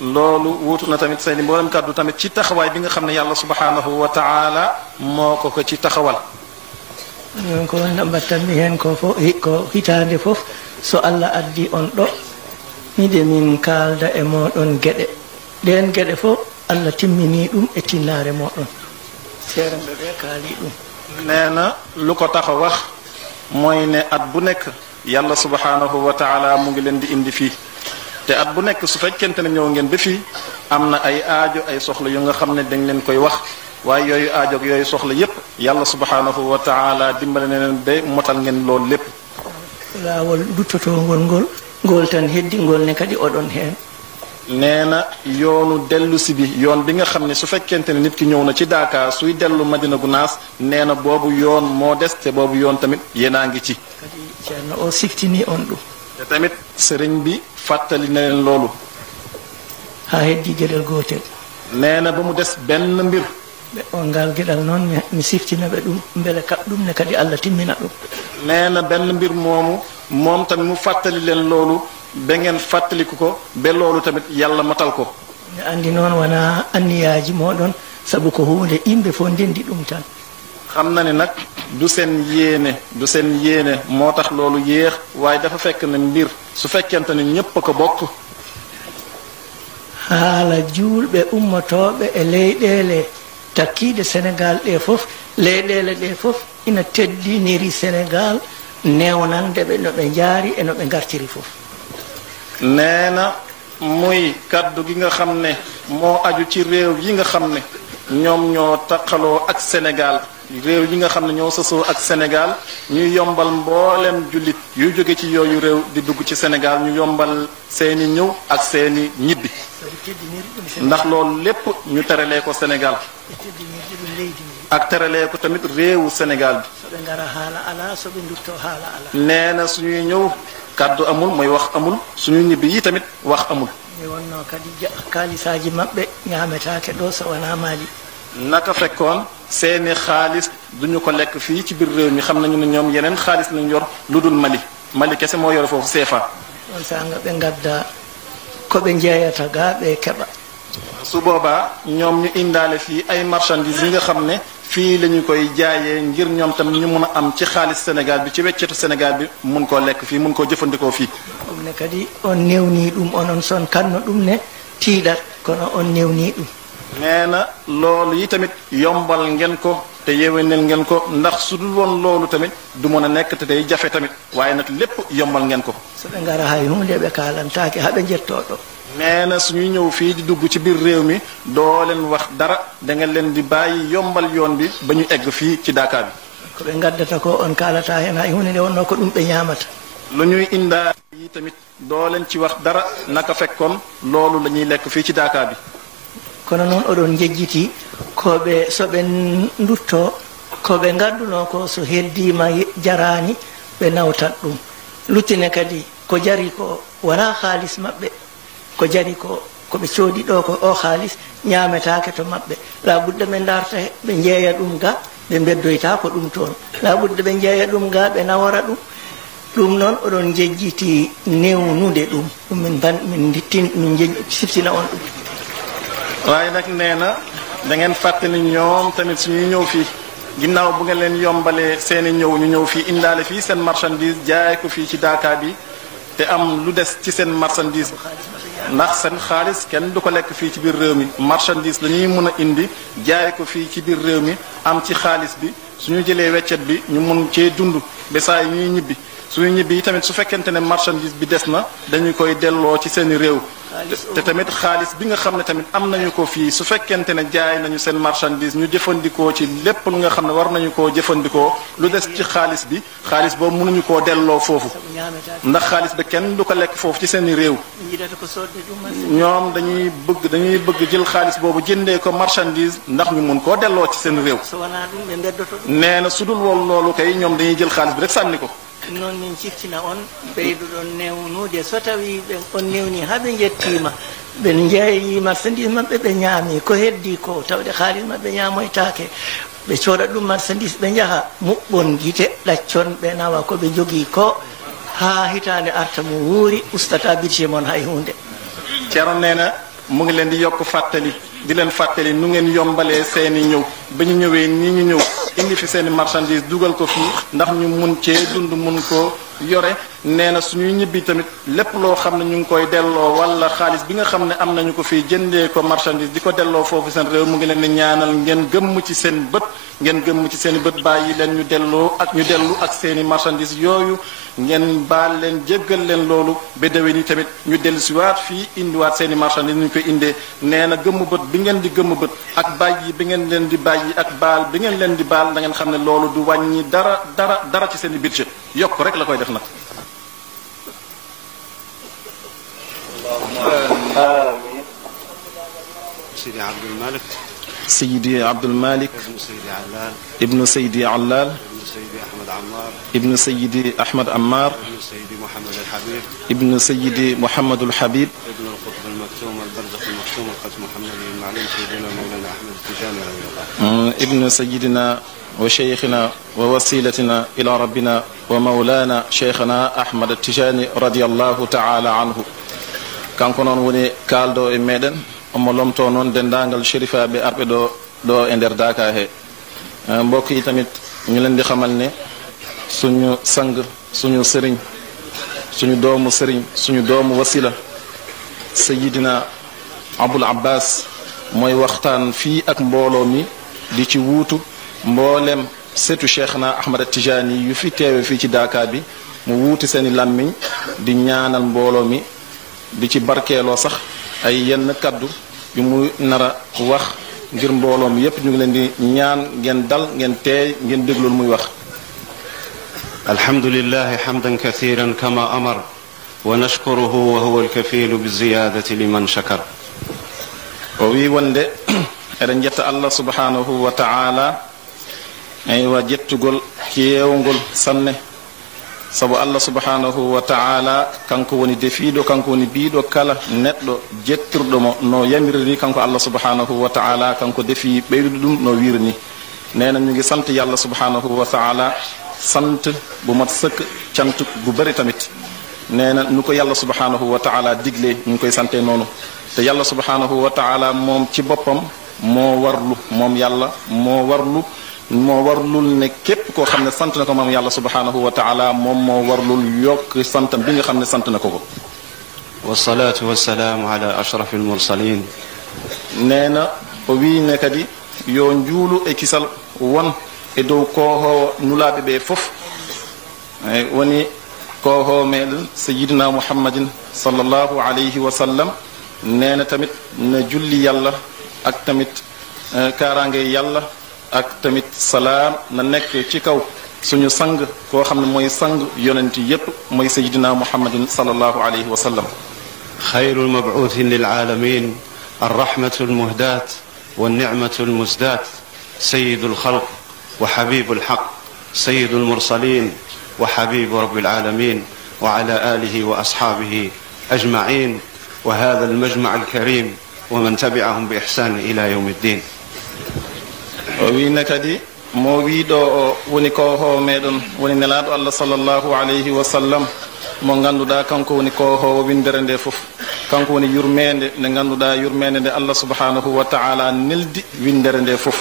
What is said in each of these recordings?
loolu wuutu na tamit seeni mboolem kàddu tamit ci taxawaay bi nga xam ne yàlla subhanahu wa taala moo ko ci taxawal. ko mbattanmi hen ko hitande fof so Allah addi on ɗo miɗe min kalda e moɗon gueɗe ɗen gueɗe fof Allah timmini ɗum e tinnare moɗon seeramɓe ɓe kaali ɗum. nee na lu ko tax a wax mooy ne at bu nekk yàlla subhanahu wa taala mu ngi leen di indi fii te at bu nekk su fekkente ne ñëw ngeen ba fii am na ay aajo ay soxla yu nga xam ne dañ leen koy wax waaye yooyu aajo ak yooyu soxla yépp yàlla subhanahu wa taala dimbale ne leen ba motal ngeen loolu lépp. laawol duttotongol ngol tan heddingol ne kadi oɗon heen. nee na yoonu dellu si bi yoon bi nga xam ne su fekkente ne nit ki ñëw na ci Dakar suy dellu Madina Gunaas nee na boobu yoon moo des te boobu yoon tamit yéenaa ngi ci. kadi ceerno o siftini on ɗum. te tamit sëriñ bi fàttali na leen loolu. ha heddi gueɗel gotel. nee na ba mu des benn mbir. ɓe on ngal gueɗal noon mi siftina ɓe ɗum beele ɗum ne kadi Allah timmina ɗum. nee na benn mbir moomu moom tamit mu fàttali leen loolu ba ngeen fàttaliku ko ba loolu tamit yàlla matal ko. mi andi noon wona anniyaji moɗon sabu ko hunde yimɓe fof ndendi ɗum tan. xam na ne nag du seen yéene moo tax loolu yéex waaye dafa fekk ne mbir su fekkente ne ñépp a ko bokk. haala juulɓe ummotoɓe e leyɗele takkiide Sénégal ɗe fof leyɗele ɗe fof ina teddiniri Sénégal newnande ɓe no ɓe jaari e no ɓe gartiri fof. nee na muy kaddu gi nga xam ne moo aju ci réew yi nga xam ne ñoom ñoo taqaloo ak Sénégal réew yi nga xam ne ñoo sosoo ak Sénégal ñuy yombal mboolem jullit yu jóge ci yooyu réew di dugg ci Sénégal ñu yombal seeni ñëw ak seeni ñibbi ndax loolu lépp ñu teralee ko Sénégal ak teralee ko tamit réewu Sénégal bi. nee na suñuy ñëw kàddu amul mooy wax amul suñu ñibbi yi tamit wax amul. wonno kadi kaalisaji maɓɓe ñametake ɗo so wona Mali. naka fekkoon seeni xaalis duñu ko lekk fii ci biir réew mi xam nañu ne ñoom yeneen xaalis lañu yor lu dul Mali kese moo yore foofu CFA. on sanga ɓe gadda koɓe jeeyata ga ɓe keɓa. su boobaa ñoom ñu indaale fii ay marchandises yi nga xam ne fii la ñu koy jaayee ngir ñoom tam ñu mun a am ci xaalis Sénégal bi ci weccetu Sénégal bi mun koo lekk fii mun koo jëfandikoo fii. ɗum ne kadi on newni ɗum onon son kanno ɗum ne tiiɗat kono on newni ɗum. nee na loolu yi tamit yombal ngeen ko te yewenel ngeen ko ndax su dul woon loolu tamit du mën a nekk te day jafe tamit waaye nag lépp yombal ngeen ko. so ɓe ngara hay hunde ɓe kaalantaake haɓe jettooɗo. nee na suñuy ñëw fii di dugg ci biir réew mi doo leen wax dara da nga leen di bàyyi yombal yoon bi ba ñu egg fii ci Dakar bi. ko ɓe gaddata ko on kaalata hen hay hunde nde wonno ko ɗum ɓe ñaamata. lu ñuy indaa yi tamit doo leen ci wax dara naka fekkoon loolu la ñuy lekk fii ci Dakar bi. kono noon oɗon jejjiti koɓe soɓe dutto koɓe gadduno ko so heddima jarani ɓe nawtat ɗum luttine kadi ko jari ko wona haalis maɓɓe ko jari ko koɓe coodi ɗo ko o haalis ñametake to maɓɓe laɓudde ɓe darta ɓe jeeya ɗum ga ɓe beddoyta ko ɗum toon laɓudde ɓe jeeya ɗum ga ɓe nawora ɗum ɗum noon oɗon jejjiti newnude ɗum min dittin min siftina on ɗum. waaye nag nee na da ngeen fàttali ñoom tamit suñuy ñëw fii ginnaaw bu ngeen leen yombalee seeni ñëw ñu ñëw fii indaale fii seen marchandise jaay ko fii ci Dakar bi te am lu des ci seen marchandise ndax seen xaalis kenn du ko lekk fii ci biir réew mi marchandise la ñuy mën a indi jaay ko fii ci biir réew mi am ci xaalis bi suñu jëlee weccet bi ñu mun cee dund ba saa yi ñuy ñibbi suñu ñibbi yi tamit su fekkente ne marchandise bi des na dañu koy delloo ci seeni réew. te tamit xaalis bi nga xam ne tamit am nañu ko fii su fekkente ne jaay nañu seen marchandise ñu jëfandikoo ci lépp lu nga xam ne war nañu koo jëfandikoo lu des ci xaalis bi xaalis boobu mënuñu koo delloo foofu ndax xaalis bi kenn du ko lekk foofu ci seeni réew. ñoom dañuy bëgg jël xaalis boobu jëndee ko marchandise ndax ñu mun koo delloo ci seen réew. nee na su dul woon loolu kay ñoom dañuy jël xaalis bi rek sànni ko. noon min ciftina on ɓeyduɗon newnude so tawi ɓe on newni haɓe jettima ɓe jeeyi marchandise maɓɓe ɓe ñaami ko heddi ko tawde haalis maɓɓe ñamoytake ɓe cooɗa ɗum marchandise ɓe jaaha muɓɓon guite ɗaccon ɓe nawa koɓe jogii ko ha hitande arta mo wuuri ustata budget moon hay hunde. Ceerno nee na mu ngi leen di yokk fàttali di leen fàttali nu ngeen yombalee seeni ñëw ba ñu ñëwee nii ñu ñëw indi fi seeni marchandise dugal ko fii ndax ñu mun cee dund mun ko yore nee na suñuy ñibbi tamit lépp loo xam ne ñu ngi koy delloo wala xaalis bi nga xam ne am nañu ko fii jëndee ko marchandise di ko delloo foofu seen réew mu ngi leen di ñaanal ngeen gëmm ci seen bët ngeen gëmm ci seen bët bàyyi leen ñu dellu ak seeni marchandise yooyu ngeen baal leen jéggal leen loolu ba déwén yi tamit ñu dellu si waat fii indiwaat seeni marchandise ñu koy indee nee na gëmm bët bi ngeen di gëmm bët ak bàyyi bi ngeen leen di bàyyi ak baal bi ngeen leen di baal da ngeen xam ne loolu du wàññi dara ci seeni budget yokk rek la koy def nag. آمين. سيدي عبد الملك سيدي عبد المالك ابن سيدي علال ابن سيدي علال ابن سيدي أحمد عمار ابن سيدي أحمد عمار ابن سيدي محمد الحبيب ابن سيدي محمد الحبيب ابن القطب المكتوم البرزخ المختوم الختم محمد المعلم سيدنا مولانا أحمد التجاني رضي الله ابن سيدنا وشيخنا ووسيلتنا إلى ربنا ومولانا شيخنا أحمد التجاني رضي الله تعالى عنه kanko noon woni kaldo e meɗen omo lomto noon dendagal shérifaɓe arɓe ɗo e nder Daka he mbokk yi tamit ñu leen di xamal ne suñu sang suñu sëriñ suñu doomu sëriñ suñu doomu wasila sayidina Abul Abbas mooy waxtaan fii ak mbooloo mi di ci wuutu mboolem setu Cheikhna Ahmad Tijani yu fi teewe fii ci Daka bi mu wuuti seeni làmmiñ di ñaanal mbooloo mi di ci barkeeloo sax ay yenn kaddu yu mu nara wax ngir mbooloom yépp ñu ngi leen di ñaan ngeen dal ngeen teey ngeen déglul muy wax الحمد لله حمدا كثيرا كما أمر ونشكره وهو الكفيل بالزيادة لمن شكر وي وندي eɗen jetta Allah subhanahu wa ta'ala aywa jettugol kewngol sanne sabu Allah subhanahu wa ta'ala kanko woni defiiɗo kanko woni biiɗo kala neɗɗo jettirɗomo no yamiri ni kanko Allah subhanahu wa ta'ala kanko defi ɓeydude ɗum no wiiri ni nee na ñu ngi sant yàlla subhanahu wa ta'ala sant bu mat sëkk cant bu bëri tamit nee na nu ko yàlla subhanahu wa ta'ala digle ñu ngi koy sante noonu te yàlla subhanahu wa ta'ala moom ci boppam moo warlu moom yàlla moo warlul ne képp koo xam ne sant na ko moom yàlla subhanahu wa ta'ala moom moo warlul yokk santam bi nga xam ne sant na ko ko wassalatu wassalamu ala ashraf almursalin nee na o wi ne kadi yo njuulu e kisal won e dow kohowo nulaaɓe ɓe fof woni kohowo meɗen sayyidina muhammadin sallallahu alayhi wa sallam nee na tamit na julli yàlla ak tamit kaaraange yàlla ak tamit salaam na nekk ci kaw suñu sang koo xam ne mooy sang yonent yépp mooy sayyidina muhammadin sallallahu alayhi wa sallam خير المبعوث للعالمين الرحمة المهداة والنعمة المزداة سيد الخلق وحبيب الحق سيد المرسلين وحبيب رب العالمين وعلى آله وأصحابه أجمعين وهذا المجمع الكريم ومن تبعهم بإحسان إلى يوم الدين وين كدي mo wiiɗo o woni kohowo meɗen woni nelaɗo Allah sallallahu alayhi wa sallam mo ganduɗa kanko woni kohowo windere nde fof kanko woni yurmede nde ganduɗa yurmede nde Allah subhanahu wa ta'ala neldi windere nde fof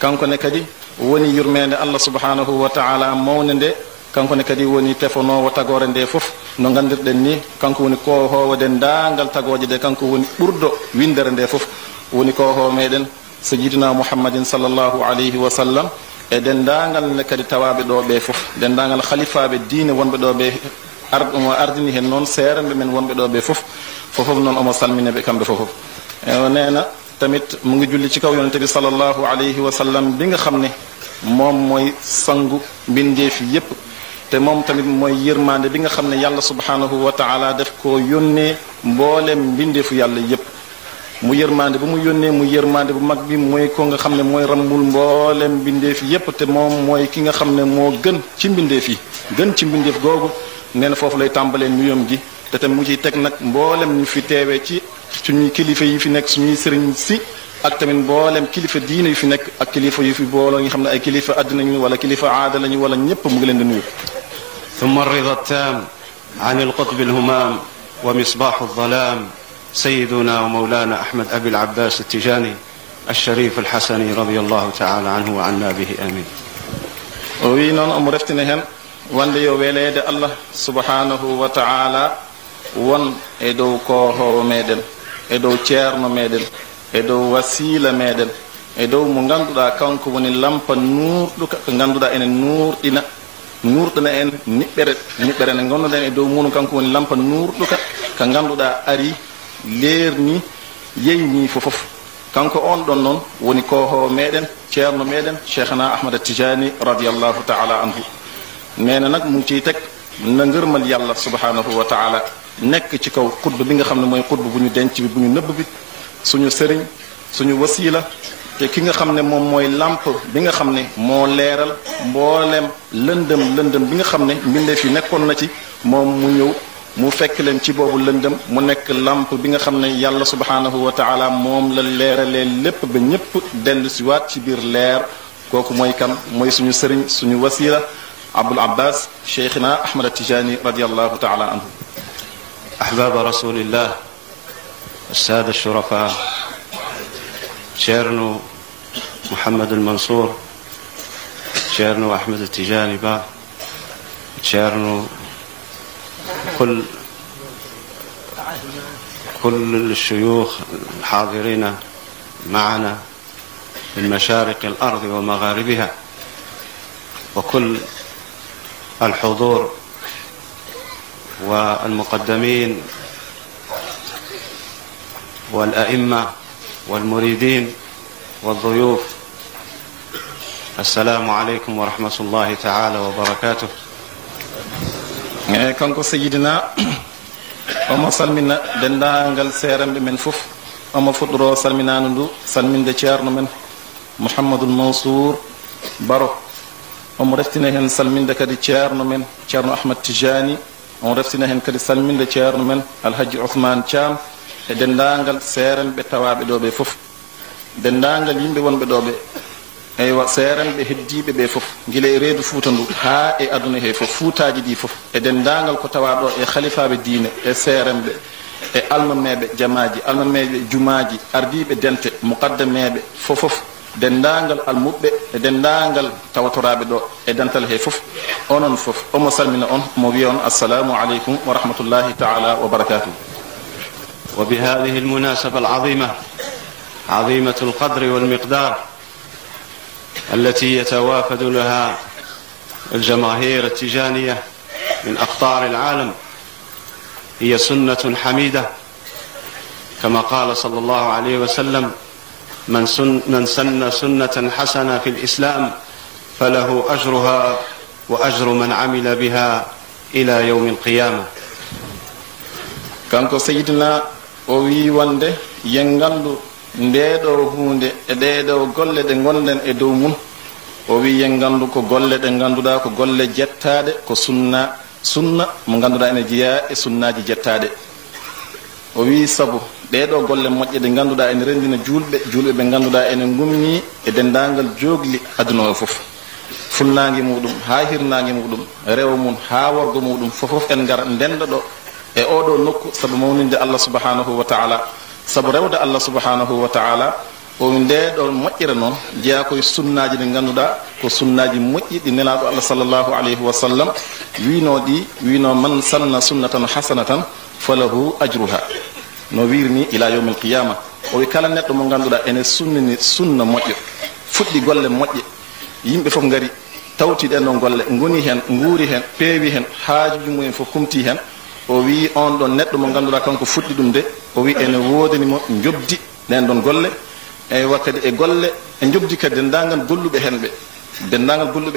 kanko ne kadi woni yurmede Allah subhanahu wa ta'ala mawne nde kanko ne kadi woni tefonowo tagore nde fof no gandirɗen ni kanko woni kohowo dendagal tagoje de kanko woni ɓurɗo windere nde fof woni kohowo meɗen sayyidina muhammadin sallallahu alayhi wa sallam e dendagal ne kadi tawaɓe ɗo ɓe fof dendagal khalifaɓe diine wonɓe ɗo ɓe mo ardini hen noon seeremɓe men wonɓe ɗo ɓe fof fofof noon omo salmineɓe kamɓe fofof o neena tamit mu ngi julli ci kaw yonente bi sallallahu alayhi wa sallam bi nga xam ne moom mooy sangu mbindeefi yépp te moom tamit mooy yërmande bi nga xam ne yàlla subhanahu wa ta'ala def ko yónnee mboolem mbindeefu yàlla yépp mu yërmande bu mu yónnee mu yërmande bu mag bi mooy ko nga xam ne mooy rambul mboolem mbindeef yépp te moom mooy ki nga xam ne moo gën ci mbindeef yi gën ci mbindeef googu nee na foofu lay tàmbalee nuyom gi te tam mu ciy teg nag mboolem ñu fi teewee ci suñuy kilifa yi fi nekk suñuy sëriñ si ak tamit mboolem kilifa diine yu fi nekk ak kilifa yu fi booloo nga xam ne ay kilifa àddina ñu wala kilifa aada lañu wala ñépp mu ngi leen di nuyu ثم الرضا التام عن القطب الهمام ومصباح الظلام سيدنا ومولانا أحمد أبي العباس التجاني الشريف الحسني رضي الله تعالى عنه وعنا به آمين. وي نون أم رفتنا wande yo weleede Allah subhanahu wa ta'ala won e dow kohowo meɗen e dow ceerno meɗen e dow wasila meɗen e dow mo ganduɗa kanko woni lampa nuurɗuka ko ganduɗa enen nuurɗina en niɓɓere nde gonnoɗen e dow muɗum kanko woni lampa nuurɗuka ko ganduɗa ari leerni yeyni fofof kanko on ɗon noon woni kohowo meɗen ceerno meɗen cheikhna ahmad tijani radiallahu ta'ala anhu neena nag mu ngi ciy teg na ngërmal yàlla subhanahu wa taala nekk ci kaw xutb bi nga xam ne mooy xutb bu ñu denc bi bu ñu nëbb bi suñu sëriñ suñu wasiila te ki nga xam ne moom mooy lamp bi nga xam ne moo leeral mboolem lëndëm bi nga xam ne mbindeef yi nekkoon na ci moom mu ñëw mu fekk leen ci boobu lëndëm mu nekk lamp bi nga xam ne yàlla subhanahu wa taala moom la leeralee lépp ba ñëpp dellu si waat ci biir leer kooku mooy kan mooy suñu sëriñ suñu wasiila أبو العباس شيخنا أحمد التجاني رضي الله تعالى عنه. أحباب رسول الله السادة الشرفاء شيرنو محمد المنصور شيرنو أحمد التجاني با شيرنو كل الشيوخ الحاضرين معنا من مشارق الأرض ومغاربها وكل الحضور والمقدمين والأئمة والمريدين والضيوف السلام عليكم ورحمة الله تعالى وبركاته. كنكو سيدنا وما سلمنا دندانغال سيرم من فوف وما فدرو سلمنا ندو سلمين دي تشارن من محمد المنصور بارو omo reftina hen salminde kadi ceerno men ceerno ahmad tijani on reftina hen kadi salminde ceerno men alhaji ousmane thiam e dendagal seerenɓe tawaɓe ɗo ɓe fof dendagal yimɓe wonɓe ɗo ɓe eywa seerenɓe heddiɓe ɓe fof guila e reedu fuuta ndu ha e aduna he fof fuutaji ɗi fof e dendagal ko tawa ɗo e khalifaɓe diine e seerenɓe e almameɓe jamaji almameɓe jumaji ardiɓe dente muqaddameɓe fofof dendagal almuɓɓe e dendagal tawatoraɓe ɗo e dental he fof onon fof omo salmina on mo wiya on assalamu aleykum wa rahmatullahi taala wa barakatuh. وبهذه المناسبة العظيمة عظيمة القدر والمقدار التي يتوافد لها الجماهير التجانية من أقطار العالم هي سنة حميدة كما قال صلى الله عليه وسلم من سن سنة حسنة في الإسلام فله أجرها وأجر من عمل بها إلى يوم القيامة. كانكو سيدنا وي وانده ينغالو ndeeɗo hunde e ɗeɗo golle ɗe gonɗen e dow mum o wi yen gandu ko golle ɗe ganduɗa ko golle jettaɗe ko sunna mo ganduɗa ene jeeya e sunnaji jettaɗe o wi saabu ɗeɗo golle moƴƴe ɗe ganduɗa ene rendina julɓe ɓe ganduɗa ene gummi e dendagal jogli aduna o foof funnagi muɗum ha hirnagi muɗum rewo mum ha worgo muɗum fofof en gara ndenda ɗo e oɗo nokku saabu mawninde Allah subhanahu wa ta'ala sabu rewde Allah subhanahu wa ta'ala o ndeɗo moƴƴere noon jeeya koye sunnaji ɗe ganduɗa ko sunnaji moƴƴi ɗi nelaɗo Allah sallallahu alayhi wa sallam wino man sanna sunnatan hasanatan falahu ajruha no wirni ila yawm alqiyama o wi kala neɗɗo mo ganduɗa ene sunnini sunna moƴƴo fuɗɗi golle moƴƴe yimɓe fof ngari tawti ɗen ɗon golle goni hen nguuri hen peewi hen haajuji mumen fof kumti hen o wi on ɗon neɗɗo mo ganduɗa kanko fuɗɗi ɗum de o wi ene wodanimo jobdi ɗen ɗon golle e wakkadi e golle e jobdi kadi dendagal golluɓe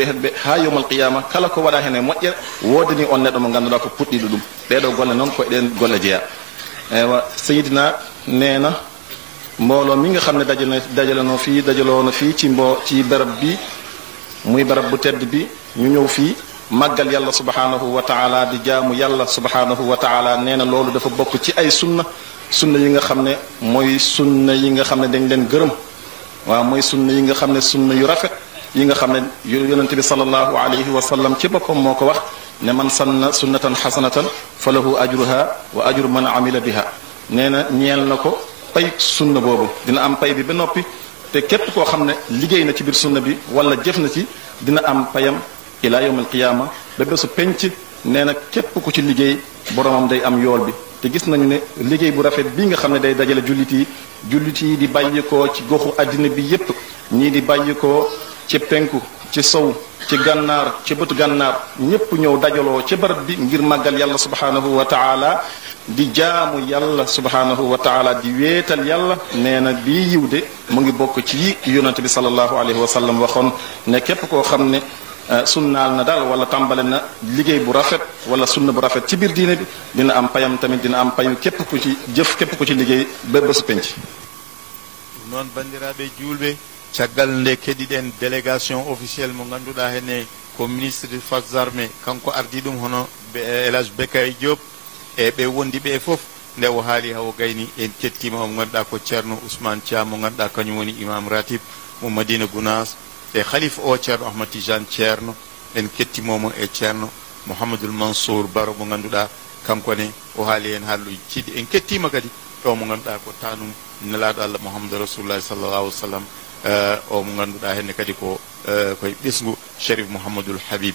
hen ɓe ha yawmal qiyama kala ko waɗa hen e moƴƴere wodani on neɗɗo mo ganduɗa ko puɗɗiɗo ɗum ɗeɗo golle noon ko ɗen golle jeeya ewa sayidina neena mbooloo mi nga xam ne dajalono fii ci barab bi muy barab bu tedd bi ñu ñëw fii màggal yàlla subhanahu wa taala di jaamu yàlla subhanahu wa taala nee na loolu dafa bokk ci ay sunna yi nga xam ne mooy sunna yi nga xam ne dañ leen gërëm waaw mooy sunna yi nga xam ne sunna yu rafet yi nga xam ne yonente bi sallallahu alayhi wa sallam ci boppam moo ko wax ne man sanna sunnatan hasanatan falahu ajruha wa ajru man amila biha nee na ñeel na ko pay sunna boobu dina am pay bi ba noppi te képp koo xam ne liggéey na ci biir sunna bi wala jëf na ci dina am payam ila yawm al qiyaama ba bésu penc nee na képp ku ci liggéey boromam day am yool bi te gis nañu ne liggéey bu rafet bii nga xam ne day dajale jullit yi di bàyyikoo ci goxu àddina bi yépp ñii di bàyyikoo ci penku ci sow ci gànnaar ci bëtu gànnaar ñépp ñëw dajaloo ci barab bi ngir màggal yàlla subhanahu wa taala di jaamu yàlla subhanahu wa taala di wéetal yàlla nee na bii yiw de mu ngi bokk ci yonante bi sallallahu alayhi wa sallam waxoon ne képp koo xam ne sunnaal na daal wala tàmbale na liggéey bu rafet wala sunna bu rafet ci biir diine bi dina am payam tamit dina am payu képp ku ci jëf képp ku ci liggéey ba bésu penc noon bandiraɓe julɓe caggal nde keɗiɗen délégation officielle mo ganduɗa henne ko ministre des forces armées kanko ardi ɗum hono Elhadj Bekay Diop e ɓe wondi ɓe foof nde o haali hawo gayni en kettima mo ganduɗa ko ceerno Ousmane Thiam mo ganduɗa kañum woni imam ratib mo Madina Gounass e khalifa o ceerno Ahmad Tidiane ceerno en kettimomo e ceerno Mouhamadoul Mansour Baro mo ganduɗa kankone o haali hen haalluji ciɗi en kettima kadi ɗo mo ganduɗa ko tanum nelaɗo Allah Mouhamadou Rasulullahi sallallahu alih wa sallam o mo ganduɗa henne kadi ko koye ɓesgu Cherif Mouhamadoul Habib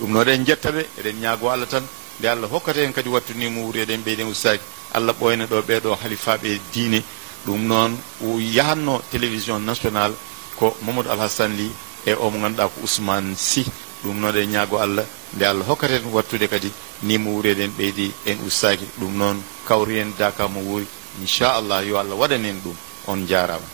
ɗum noon eɗen jettaɓe eɗen ñaago Allah tan nde Allah hokkata en kadi wattunimo wuuri eɗen ɓeyden ustaki Allah ɓoyna ɗo ɓeɗo halifaɓe diine ɗum noon yahanno télévision nationale ko Mamadou Alhassane Ly e o mo ganduɗa ko Ousmane Sy ɗum noon eɗen ñaago Allah nde Allah hokkata en wattude kadi ni mo wuuri eɗen ɓeydi en ustaki ɗum noon kawri en daka mo wuuri inchallah yo Allah waɗanen ɗum on jarama